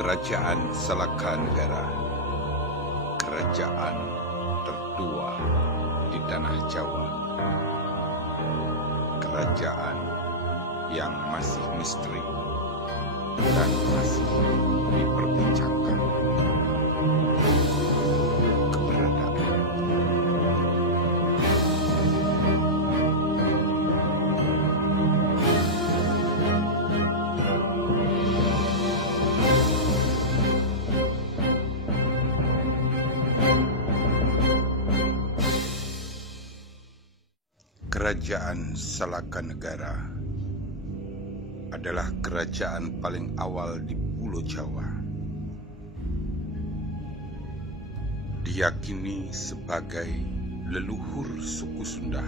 Kerajaan Salaka Negara, kerajaan tertua di tanah Jawa, kerajaan yang masih misteri dan masih diperbincangkan. Keberadaan Kerajaan Salaka Negara adalah kerajaan paling awal di Pulau Jawa. Diyakini sebagai leluhur suku Sunda.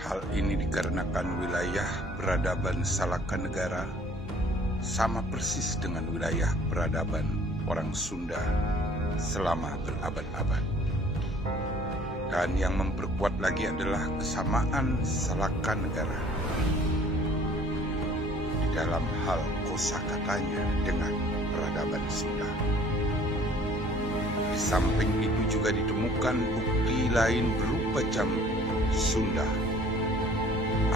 Hal ini dikarenakan wilayah peradaban Salaka Negara sama persis dengan wilayah peradaban orang Sunda selama berabad-abad. Dan yang memperkuat lagi adalah kesamaan Salaka Negara di dalam hal kosakatanya dengan peradaban Sunda. Di samping itu juga ditemukan bukti lain berupa jam Sunda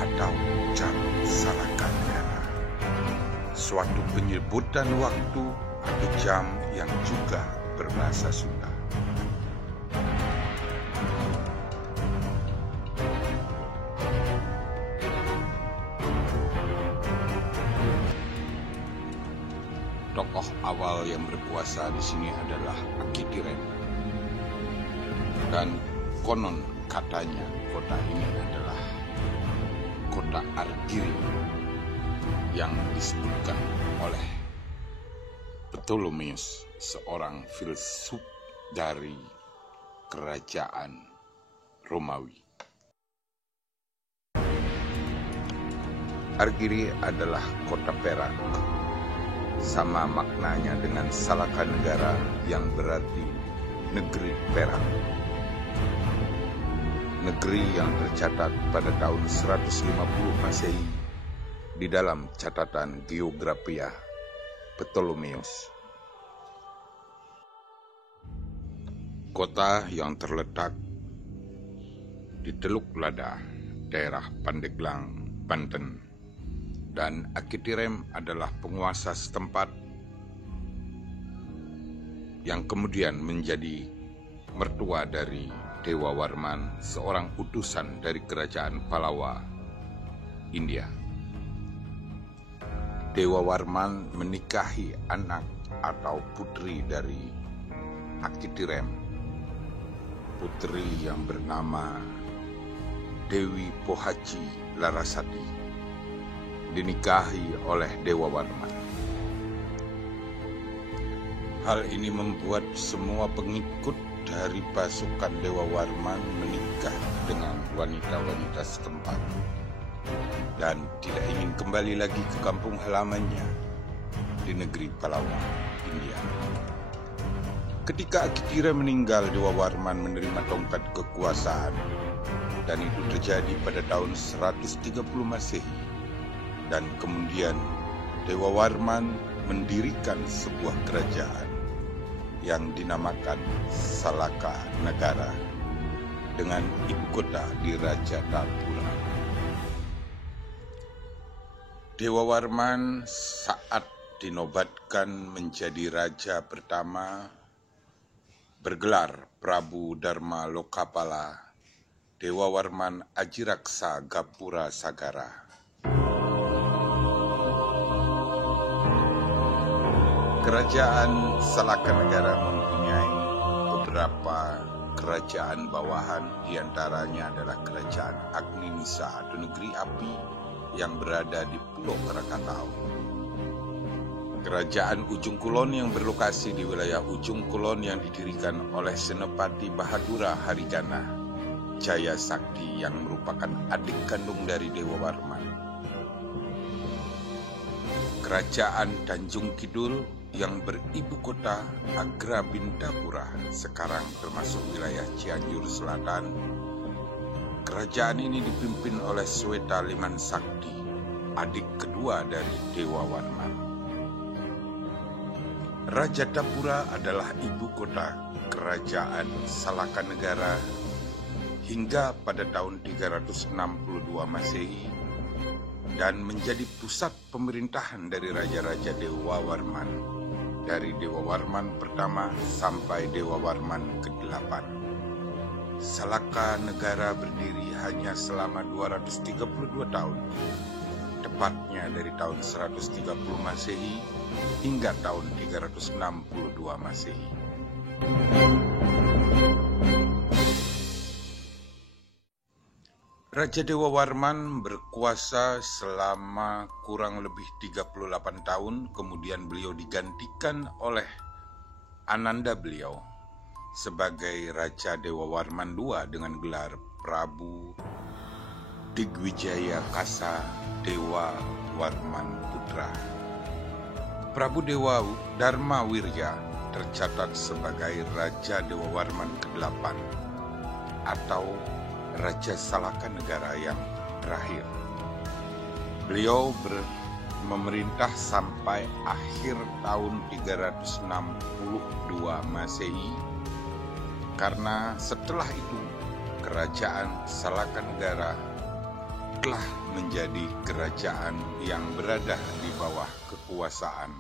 atau jam Salaka Negara, suatu penyebutan waktu atau jam yang juga berbahasa Sunda. Tokoh awal yang berkuasa di sini adalah Akitirem. Dan konon katanya kota ini adalah kota Argiri yang disebutkan oleh Ptolemeus, seorang filsuf dari kerajaan Romawi. Argiri adalah kota perak. Sama maknanya dengan Salaka Negara yang berarti negeri perak. Negeri yang tercatat pada tahun 150 Masehi di dalam catatan Geografia Ptolemeus. Kota yang terletak di Teluk Lada, daerah Pandeglang, Banten. Dan Akitirem adalah penguasa setempat yang kemudian menjadi mertua dari Dewa Warman, seorang utusan dari kerajaan Palawa, India. Dewa Warman menikahi anak atau putri dari Akitirem, putri yang bernama Dewi Pohaci Larasati, dinikahi oleh Dewa Warman. Hal ini membuat semua pengikut dari pasukan Dewa Warman menikah dengan wanita-wanita setempat dan tidak ingin kembali lagi ke kampung halamannya di negeri Palawa, India. Ketika Akitirem meninggal, Dewa Warman menerima tongkat kekuasaan, dan itu terjadi pada tahun 130 Masehi. Dan kemudian Dewa Warman mendirikan sebuah kerajaan yang dinamakan Salaka Negara dengan ibu kota di Rajadapura. Dewa Warman saat dinobatkan menjadi raja pertama bergelar Prabu Dharma Lokapala Dewa Warman Ajiraksa Gapura Sagara. Kerajaan Salaka Negara mempunyai beberapa kerajaan bawahan, diantaranya adalah kerajaan Agninisa atau negeri api yang berada di Pulau Krakatau. Kerajaan Ujung Kulon yang berlokasi di wilayah Ujung Kulon yang didirikan oleh Senopati Bahadura Harijana Jaya Sakti yang merupakan adik kandung dari Dewa Warman. Kerajaan Tanjung Kidul yang beribu kota Agrabindapura, sekarang termasuk wilayah Cianjur Selatan. Kerajaan ini dipimpin oleh Sweta Liman Sakti, adik kedua dari Dewa Warman. Rajadapura adalah ibu kota kerajaan Salakanegara hingga pada tahun 362 Masehi dan menjadi pusat pemerintahan dari Raja-Raja Dewa Warman dari Dewa Warman pertama sampai Dewa Warman ke-8. Salakanegara berdiri hanya selama 232 tahun, tepatnya dari tahun 130 Masehi hingga tahun 362 Masehi. Raja Dewa Warman berkuasa selama kurang lebih 38 tahun, kemudian beliau digantikan oleh Ananda beliau sebagai Raja Dewa Warman II dengan gelar Prabu Digwijaya Kasa Dewa Warman Putra. Prabu Dewa Dharma Wirya tercatat sebagai Raja Dewa Warman ke-8 atau Raja Salakanegara yang terakhir. Beliau memerintah sampai akhir tahun 362 Masehi, karena setelah itu kerajaan Salakanegara telah menjadi kerajaan yang berada di bawah kekuasaan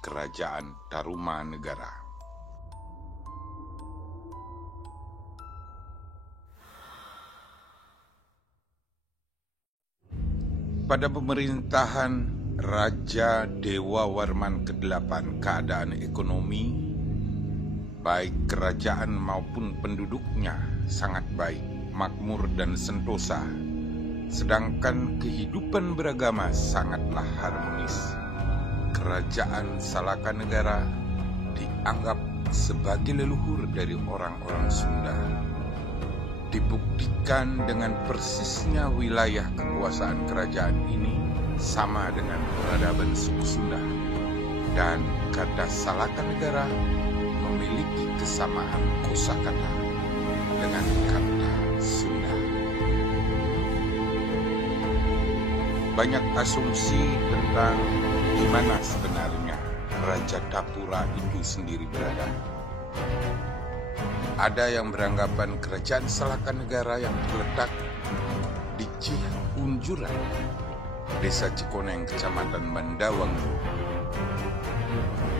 Kerajaan Tarumanegara. Pada pemerintahan Raja Dewa Warman ke-8, keadaan ekonomi baik kerajaan maupun penduduknya sangat baik, makmur dan sentosa. Sedangkan kehidupan beragama sangatlah harmonis. Kerajaan Salakanegara dianggap sebagai leluhur dari orang-orang Sunda. Dibuktikan dengan persisnya wilayah kekuasaan kerajaan ini sama dengan peradaban suku Sunda, dan kata Salakanegara memiliki kesamaan kosakata dengan kata Sunda. Banyak asumsi tentang di mana sebenarnya Rajadapura itu sendiri berada. Ada yang beranggapan kerajaan Salakanegara yang terletak di Cihunjuran, Desa Cikoneng, Kecamatan Mandawangu,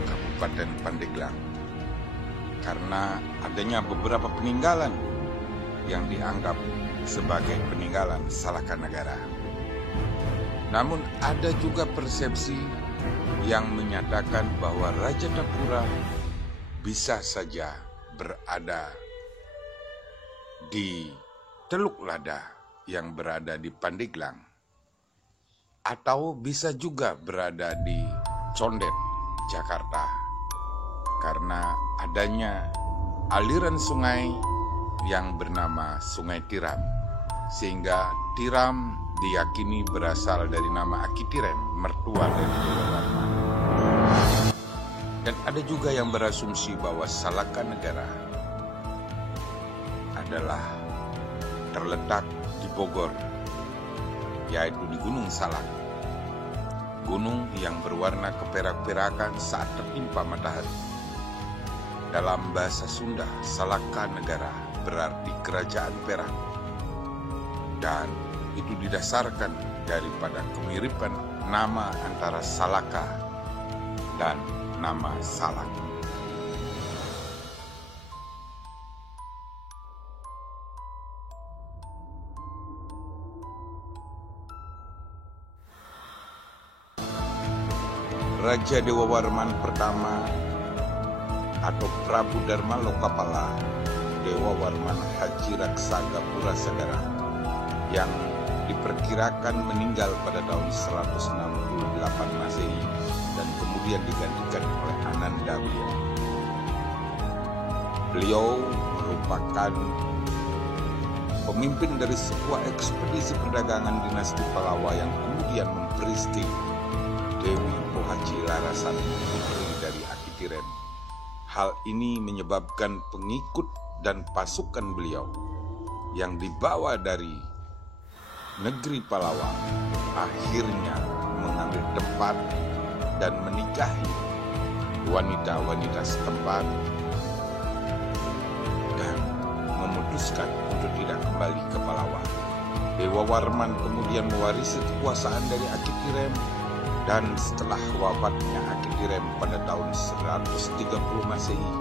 Kabupaten Pandeglang, karena adanya beberapa peninggalan yang dianggap sebagai peninggalan Salakanegara. Namun ada juga persepsi yang menyatakan bahwa Rajadapura bisa saja berada di Teluk Lada yang berada di Pandeglang, atau bisa juga berada di Condet, Jakarta, karena adanya aliran sungai yang bernama Sungai Tiram, sehingga Tiram diyakini berasal dari nama Akitirem, mertua dari Dewa Warman. Dan ada juga yang berasumsi bahwa Salakanegara adalah terletak di Bogor, yaitu di Gunung Salak, gunung yang berwarna keperak-perakan saat tertimpa matahari. Dalam bahasa Sunda, Salakanegara berarti kerajaan perak, dan itu didasarkan daripada kemiripan nama antara Salaka dan nama Salak. Raja Dewa Warman pertama atau Prabu Dharma Lokapala Dewa Warman Haji Raksagapura Sagara yang diperkirakan meninggal pada tahun 168 Masehi dan kemudian digantikan oleh Ananda beliau. Beliau merupakan pemimpin dari sebuah ekspedisi perdagangan dinasti Palawa yang kemudian memperisti Dewi Pohaci Larasati, putri dari Akitirem. Hal ini menyebabkan pengikut dan pasukan beliau yang dibawa dari negeri Palawa akhirnya mengambil tempat dan menikahi wanita-wanita setempat dan memutuskan untuk tidak kembali ke Palawan. Dewa Warman kemudian mewarisi kekuasaan dari Akitirem, dan setelah wafatnya Akitirem pada tahun 130 Masehi,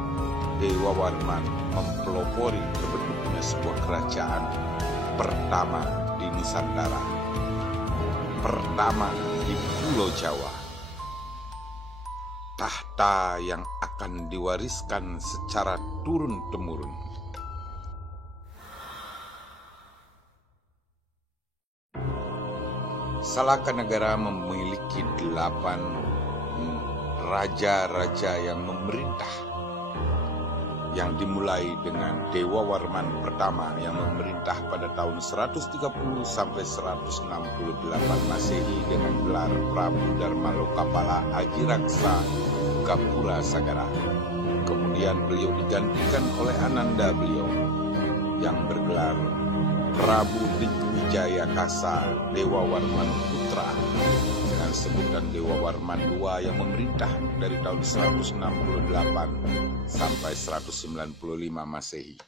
Dewa Warman mempelopori terbentuknya sebuah kerajaan pertama di Nusantara, pertama di Pulau Jawa. Tahta yang akan diwariskan secara turun-temurun. Salakanegara memiliki 8 raja-raja yang memerintah, yang dimulai dengan Dewa Warman pertama yang memerintah pada tahun 130 sampai 168 Masehi dengan gelar Prabu Dharma Lokapala Ajiraksa Gapura Sagara. Kemudian beliau digantikan oleh Ananda beliau yang bergelar Prabu Digwijaya Kasa Dewa Warman Putra dengan sebutan Dewa Warman II yang memerintah dari tahun 168 sampai 195 Masehi.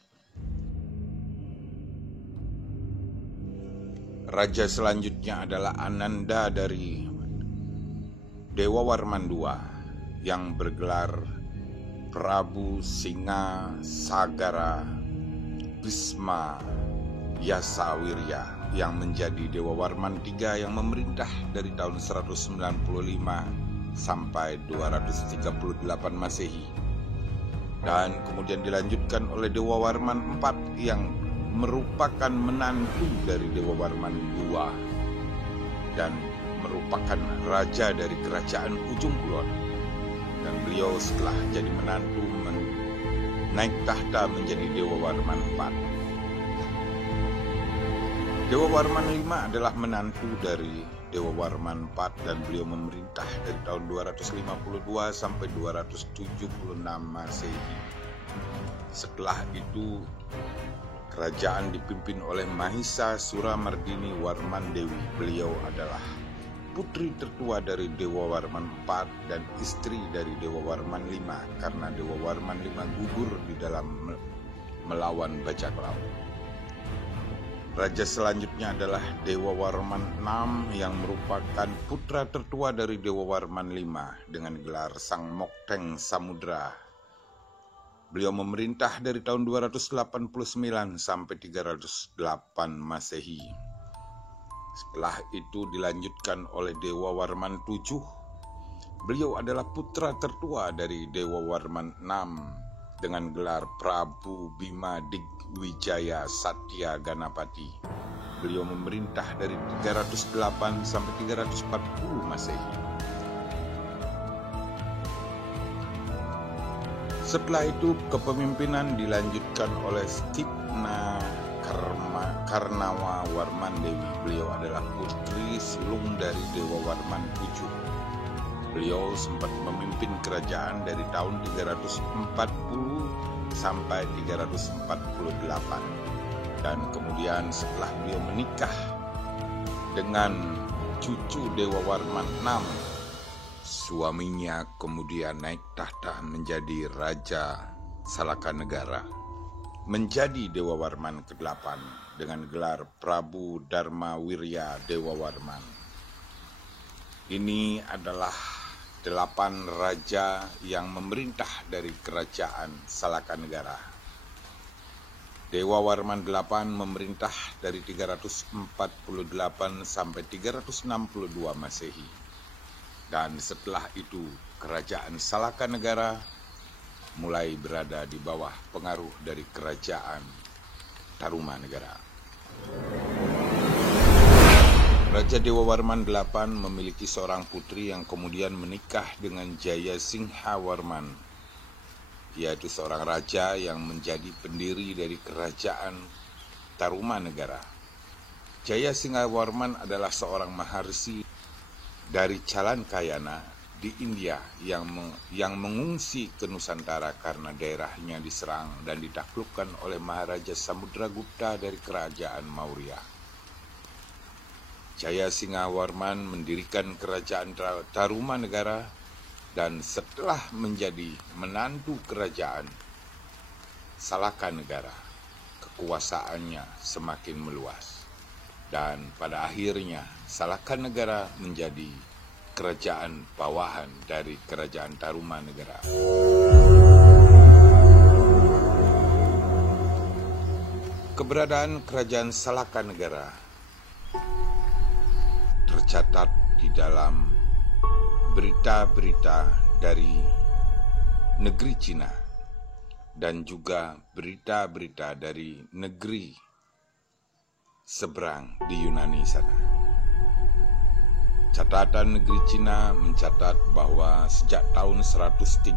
Raja selanjutnya adalah Ananda dari Dewa Warman II yang bergelar Prabu Singa Sagara Bisma Yasawirya yang menjadi Dewa Warman III yang memerintah dari tahun 195 sampai 238 Masehi. Dan kemudian dilanjutkan oleh Dewa Warman IV yang merupakan menantu dari Dewa Warman II dan merupakan raja dari kerajaan Ujung Kulon. Dan beliau setelah jadi menantu naik tahta menjadi Dewa Warman IV. Dewa Warman V adalah menantu dari Dewa Warman IV dan beliau memerintah dari tahun 252 sampai 276 Masehi. Setelah itu kerajaan dipimpin oleh Mahisa Suramardini Warman Dewi. Beliau adalah putri tertua dari Dewa Warman IV dan istri dari Dewa Warman V karena Dewa Warman V gugur di dalam melawan bajak laut. Raja selanjutnya adalah Dewa Warman VI yang merupakan putra tertua dari Dewa Warman V dengan gelar Sang Mokteng Samudra. Beliau memerintah dari tahun 289 sampai 308 Masehi. Setelah itu dilanjutkan oleh Dewa Warman VII. Beliau adalah putra tertua dari Dewa Warman VI dengan gelar Prabu Bima Digwijaya Satya Ganapati. Beliau memerintah dari 308 sampai 340 Masehi. Setelah itu kepemimpinan dilanjutkan oleh Stigna Karnawa Warman Dewi. Beliau adalah putri sulung dari Dewa Warman VII. Beliau sempat memimpin kerajaan dari tahun 340 sampai 348. Dan kemudian setelah beliau menikah dengan cucu Dewa Warman VI, suaminya kemudian naik tahta menjadi Raja Salakanegara, menjadi Dewa Warman ke-8 dengan gelar Prabu Dharma Wirya Dewa Warman. Ini adalah 8 raja yang memerintah dari kerajaan Salakanegara. Dewa Warman 8 memerintah dari 348 sampai 362 Masehi. Dan setelah itu kerajaan Salakanegara mulai berada di bawah pengaruh dari kerajaan Tarumanegara. Raja Dewa Warman 8 memiliki seorang putri yang kemudian menikah dengan Jaya Singha Warman, yaitu seorang raja yang menjadi pendiri dari kerajaan Tarumanegara. Jaya Singha Warman adalah seorang maharsi dari Chalankayana di India yang mengungsi ke Nusantara karena daerahnya diserang dan ditaklukkan oleh Maharaja Samudragupta dari kerajaan Maurya. Jaya Singha Warman mendirikan kerajaan Tarumanegara dan setelah menjadi menantu kerajaan Salakanegara, kekuasaannya semakin meluas. Dan pada akhirnya Salakanegara menjadi kerajaan bawahan dari kerajaan Tarumanegara. Keberadaan kerajaan Salakanegara tercatat di dalam berita-berita dari negeri Cina dan juga berita-berita dari negeri seberang di Yunani sana. Catatan negeri Cina mencatat bahwa sejak tahun 132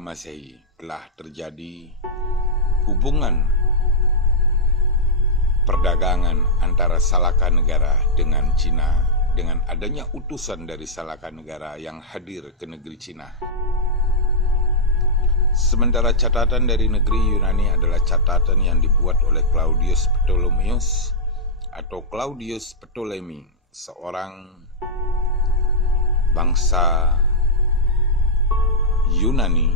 Masehi telah terjadi hubungan perdagangan antara Salakanegara dengan Cina dengan adanya utusan dari Salakanegara yang hadir ke negeri Cina. Sementara catatan dari negeri Yunani adalah catatan yang dibuat oleh Claudius Ptolemaeus atau Claudius Ptolemy, seorang bangsa Yunani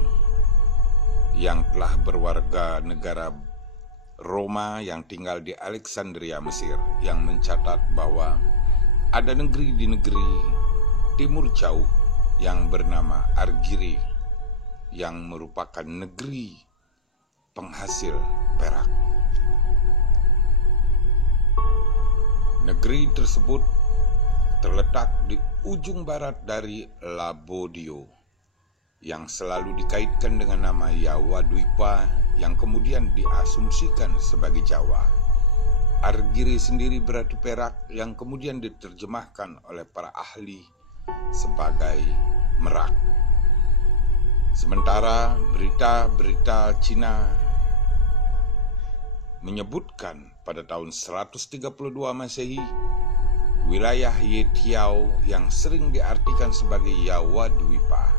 yang telah berwarga negara Roma yang tinggal di Alexandria, Mesir, yang mencatat bahwa ada negeri di negeri timur jauh yang bernama Argiri yang merupakan negeri penghasil perak. Negeri tersebut terletak di ujung barat dari Labodio yang selalu dikaitkan dengan nama Yawadwipa yang kemudian diasumsikan sebagai Jawa. Argiri sendiri berarti perak yang kemudian diterjemahkan oleh para ahli sebagai Merak. Sementara berita-berita Cina menyebutkan pada tahun 132 Masehi, wilayah Yetiao yang sering diartikan sebagai Yawadwipa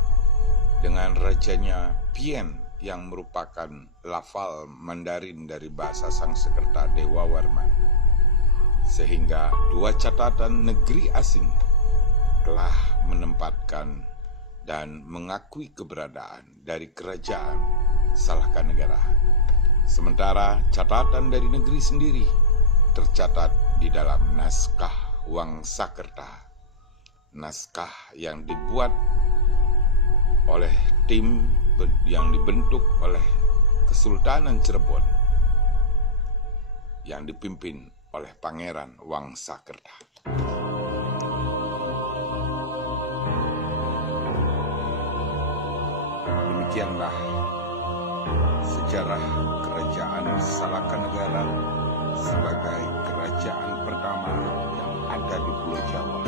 dengan rajanya Pien yang merupakan lafal Mandarin dari bahasa Sangsekerta Dewa Warman. Sehingga dua catatan negeri asing telah menempatkan dan mengakui keberadaan dari kerajaan Salakanegara. Sementara catatan dari negeri sendiri tercatat di dalam naskah Wangsakerta, naskah yang dibuat oleh tim yang dibentuk oleh Kesultanan Cirebon yang dipimpin oleh Pangeran Wangsakerta. Demikianlah sejarah kerajaan Salakanegara sebagai kerajaan pertama yang ada di Pulau Jawa.